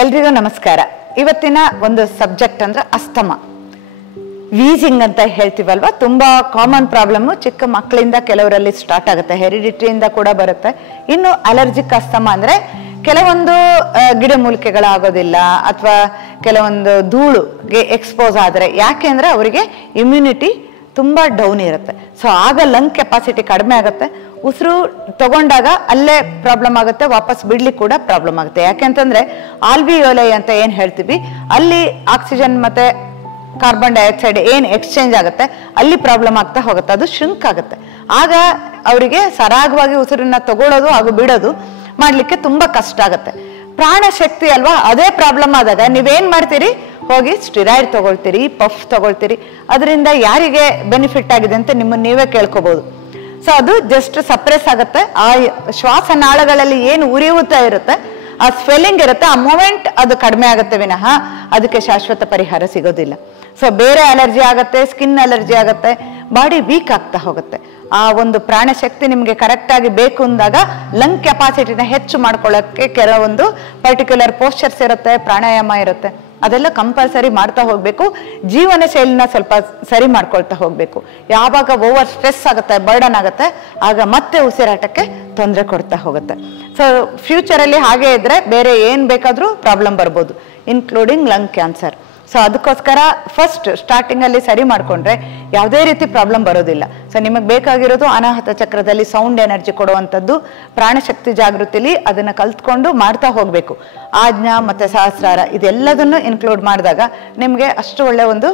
ಎಲ್ರಿಗೂ ನಮಸ್ಕಾರ. ಇವತ್ತಿನ ಒಂದು ಸಬ್ಜೆಕ್ಟ್ ಅಂದ್ರೆ ಅಸ್ತಮ, ವೀಸಿಂಗ್ ಅಂತ ಹೇಳ್ತೀವಲ್ವಾ. ತುಂಬಾ ಕಾಮನ್ ಪ್ರಾಬ್ಲಮ್, ಚಿಕ್ಕ ಮಕ್ಕಳಿಂದ ಕೆಲವರಲ್ಲಿ ಸ್ಟಾರ್ಟ್ ಆಗುತ್ತೆ, ಹೆರಿಡಿಟ್ರಿಯಿಂದ ಕೂಡ ಬರುತ್ತೆ. ಇನ್ನು ಅಲರ್ಜಿಕ್ ಅಸ್ತಮ ಅಂದ್ರೆ ಕೆಲವೊಂದು ಗಿಡಮೂಲಿಕೆಗಳಾಗೋದಿಲ್ಲ ಅಥವಾ ಕೆಲವೊಂದು ಧೂಳುಗೆ ಎಕ್ಸ್ಪೋಸ್ ಆದರೆ, ಯಾಕೆಂದ್ರೆ ಅವರಿಗೆ ಇಮ್ಯುನಿಟಿ ತುಂಬಾ ಡೌನ್ ಇರುತ್ತೆ. ಸೊ ಆಗ ಲಂಗ್ ಕೆಪಾಸಿಟಿ ಕಡಿಮೆ ಆಗುತ್ತೆ, ಉಸಿರು ತಗೊಂಡಾಗ ಅಲ್ಲೇ ಪ್ರಾಬ್ಲಮ್ ಆಗುತ್ತೆ, ವಾಪಸ್ ಬಿಡ್ಲಿಕ್ಕೆ ಕೂಡ ಪ್ರಾಬ್ಲಮ್ ಆಗುತ್ತೆ. ಯಾಕೆಂತಂದ್ರೆ ಆಲ್ವಿಯೋಲೈ ಅಂತ ಏನ್ ಹೇಳ್ತೀವಿ, ಅಲ್ಲಿ ಆಕ್ಸಿಜನ್ ಮತ್ತೆ ಕಾರ್ಬನ್ ಡೈಆಕ್ಸೈಡ್ ಏನ್ ಎಕ್ಸ್ಚೇಂಜ್ ಆಗುತ್ತೆ ಅಲ್ಲಿ ಪ್ರಾಬ್ಲಮ್ ಆಗ್ತಾ ಹೋಗುತ್ತೆ, ಅದು ಶೃಂಕ್ ಆಗುತ್ತೆ. ಆಗ ಅವರಿಗೆ ಸರಾಗವಾಗಿ ಉಸಿರನ್ನ ತಗೊಳ್ಳೋದು ಹಾಗೂ ಬಿಡೋದು ಮಾಡ್ಲಿಕ್ಕೆ ತುಂಬಾ ಕಷ್ಟ ಆಗುತ್ತೆ. ಪ್ರಾಣ ಶಕ್ತಿ ಅಲ್ವಾ, ಅದೇ ಪ್ರಾಬ್ಲಮ್ ಆದಾಗ ನೀವೇನ್ ಮಾಡ್ತೀರಿ, ಹೋಗಿ ಸ್ಟಿರಾಯ್ಡ್ ತಗೊಳ್ತೀರಿ, ಪಫ್ ತಗೊಳ್ತೀರಿ. ಅದರಿಂದ ಯಾರಿಗೆ ಬೆನಿಫಿಟ್ ಆಗಿದೆ ಅಂತ ನಿಮ್ಮನ್ನ ನೀವೇ ಕೇಳ್ಕೋಬಹುದು. ಸೊ ಅದು ಜಸ್ಟ್ ಸಪ್ರೆಸ್ ಆಗುತ್ತೆ. ಆ ಶ್ವಾಸನಾಳಗಳಲ್ಲಿ ಏನು ಉರಿಯುತ್ತಾ ಇರುತ್ತೆ, ಆ ಸ್ವೆಲ್ಲಿಂಗ್ ಇರುತ್ತೆ, ಆ ಮೂಮೆಂಟ್ ಅದು ಕಡಿಮೆ ಆಗುತ್ತೆ ವಿನಃ ಅದಕ್ಕೆ ಶಾಶ್ವತ ಪರಿಹಾರ ಸಿಗೋದಿಲ್ಲ. ಸೊ ಬೇರೆ ಅಲರ್ಜಿ ಆಗುತ್ತೆ, ಸ್ಕಿನ್ ಅಲರ್ಜಿ ಆಗುತ್ತೆ, ಬಾಡಿ ವೀಕ್ ಆಗ್ತಾ ಹೋಗುತ್ತೆ. ಆ ಒಂದು ಪ್ರಾಣ ಶಕ್ತಿ ನಿಮ್ಗೆ ಕರೆಕ್ಟ್ ಆಗಿ ಬೇಕು ಅಂದಾಗ ಲಂಗ್ ಕೆಪಾಸಿಟಿನ ಹೆಚ್ಚು ಮಾಡ್ಕೊಳ್ಳೋಕ್ಕೆ ಕೆಲವೊಂದು ಪರ್ಟಿಕ್ಯುಲರ್ ಪೋಸ್ಚರ್ಸ್ ಇರುತ್ತೆ, ಪ್ರಾಣಾಯಾಮ ಇರುತ್ತೆ, ಅದೆಲ್ಲ ಕಂಪಲ್ಸರಿ ಮಾಡ್ತಾ ಹೋಗ್ಬೇಕು. ಜೀವನ ಶೈಲಿನ ಸ್ವಲ್ಪ ಸರಿ ಮಾಡ್ಕೊಳ್ತಾ ಹೋಗ್ಬೇಕು. ಯಾವಾಗ ಓವರ್ ಸ್ಟ್ರೆಸ್ ಆಗುತ್ತೆ, ಬರ್ಡನ್ ಆಗುತ್ತೆ, ಆಗ ಮತ್ತೆ ಉಸಿರಾಟಕ್ಕೆ ತೊಂದರೆ ಕೊಡ್ತಾ ಹೋಗುತ್ತೆ. ಸೊ ಫ್ಯೂಚರಲ್ಲಿ ಹಾಗೆ ಇದ್ರೆ ಬೇರೆ ಏನ್ ಬೇಕಾದ್ರೂ ಪ್ರಾಬ್ಲಮ್ ಬರ್ಬೋದು, ಇನ್ಕ್ಲೂಡಿಂಗ್ ಲಂಗ್ ಕ್ಯಾನ್ಸರ್. ಸೊ ಅದಕ್ಕೋಸ್ಕರ ಫಸ್ಟ್ ಸ್ಟಾರ್ಟಿಂಗ್ ಅಲ್ಲಿ ಸರಿ ಮಾಡ್ಕೊಂಡ್ರೆ ಯಾವುದೇ ರೀತಿ ಪ್ರಾಬ್ಲಮ್ ಬರೋದಿಲ್ಲ. ಸೊ ನಿಮಗೆ ಬೇಕಾಗಿರೋದು ಅನಾಹತ ಚಕ್ರದಲ್ಲಿ ಸೌಂಡ್ ಎನರ್ಜಿ ಕೊಡುವಂಥದ್ದು, ಪ್ರಾಣಶಕ್ತಿ ಜಾಗೃತಿಲಿ ಅದನ್ನ ಕಲ್ತ್ಕೊಂಡು ಮಾಡ್ತಾ ಹೋಗ್ಬೇಕು. ಆಜ್ಞಾ ಮತ್ತೆ ಸಹಸ್ರಾರ ಇದೆಲ್ಲದನ್ನು ಇನ್ಕ್ಲೂಡ್ ಮಾಡಿದಾಗ ನಿಮ್ಗೆ ಅಷ್ಟು ಒಳ್ಳೆ ಒಂದು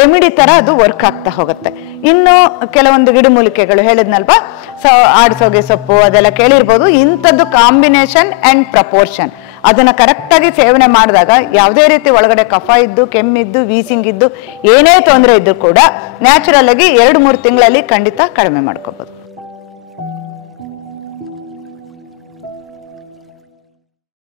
ರೆಮಿಡಿ ತರ ಅದು ವರ್ಕ್ ಆಗ್ತಾ ಹೋಗುತ್ತೆ. ಇನ್ನು ಕೆಲವೊಂದು ಗಿಡಮೂಲಿಕೆಗಳು ಹೇಳಿದ್ನಲ್ವಾ, ಸೊ ಆಡ್ಸೋಗೆ ಸೊಪ್ಪು ಅದೆಲ್ಲ ಕೇಳಿರ್ಬೋದು. ಇಂಥದ್ದು ಕಾಂಬಿನೇಷನ್ ಅಂಡ್ ಪ್ರಪೋರ್ಷನ್ ಅದನ್ನ ಕರೆಕ್ಟ್ ಆಗಿ ಸೇವನೆ ಮಾಡಿದಾಗ ಯಾವುದೇ ರೀತಿ ಒಳಗಡೆ ಕಫ ಇದ್ದು, ಕೆಮ್ಮಿದ್ದು, ವೀಸಿಂಗ್ ಇದ್ದು, ಏನೇ ತೊಂದರೆ ಇದ್ದು ಕೂಡ ನ್ಯಾಚುರಲ್ ಆಗಿ 2-3 ತಿಂಗಳಲ್ಲಿ ಖಂಡಿತ ಕಡಿಮೆ ಮಾಡ್ಕೋಬಹುದು.